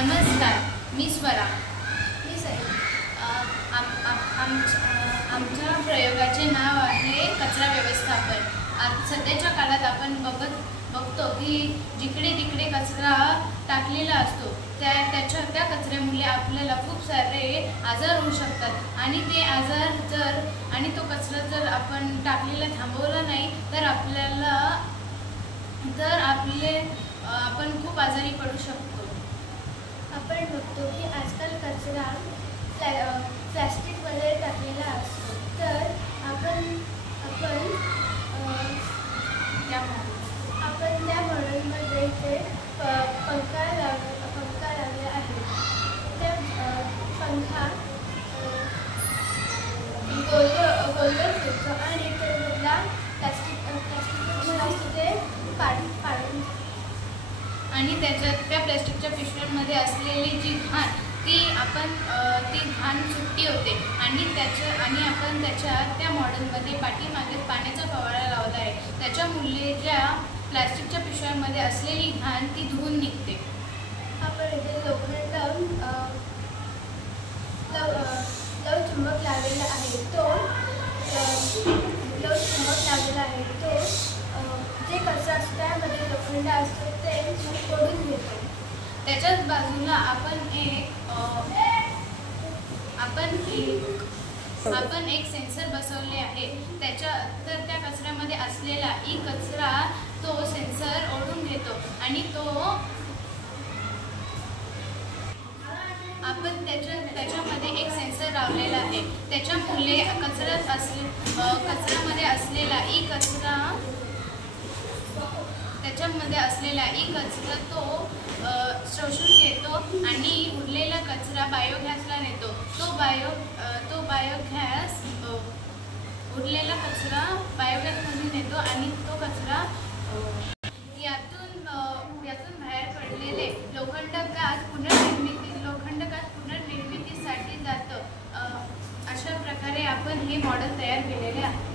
नमस्कार, मी स्वरा. मी सई. आमच्या प्रयोगाचे नाव आहे कचरा व्यवस्थापन. सध्याच्या काळात आपण बघतो की जिकडे तिकडे कचरा टाकलेला असतो, त्या कचऱ्यामुळे आपल्याला खूप सारे आजार होऊ शकतात आणि ते आजार तो कचरा जर आपण टाकलेला थांबवला नाही तर आपण खूप आजारी पडू शकतो. आपण बघतो की आजकाल कचरा प्लॅस्टिकमध्ये टाकलेला असतो, तर आपण त्या मॉडेलमध्ये इथे पंखा लावला आहे. त्या पंखा गोल फिरतो आणि त्यामधला प्लॅस्टिक ते पाडून आणि त्या प्लॅस्टिकच्या पिशव्यांमध्ये असलेली जी घाण ती घाण सुट्टी होते आणि आपण त्या मॉडेलमध्ये पाठीमागे पाण्याचा फवारा लावला आहे. त्याच्यामुळे ज्या प्लॅस्टिकच्या पिशव्यांमध्ये असलेली घाण ती धुवून निघते. आपण इथे लवचुंबक लावलेला आहे. तो जे कचरा असतो त्यामध्ये लोखंड असतो ते ओढून घेतो. त्याच्याच बाजूला आपण एक सेन्सर बसवले आहे. त्या कचऱ्यामध्ये असलेला कचरा तो सेन्सर ओढून घेतो आणि आपण त्याच्यामध्ये एक सेन्सर लावलेला आहे. त्याच्यामुळे कचऱ्यामध्ये असलेला कचरा तो शोषून घेतो आणि उरलेला कचरा बायोगॅसला नेतो. उरलेला कचरा बायोगॅसमध्ये नेतो आणि तो कचरा यातून बाहेर पडलेले लोखंड काच पुनर्निर्मितीसाठी जातं. अशा प्रकारे आपण हे मॉडेल तयार केलेले आहे.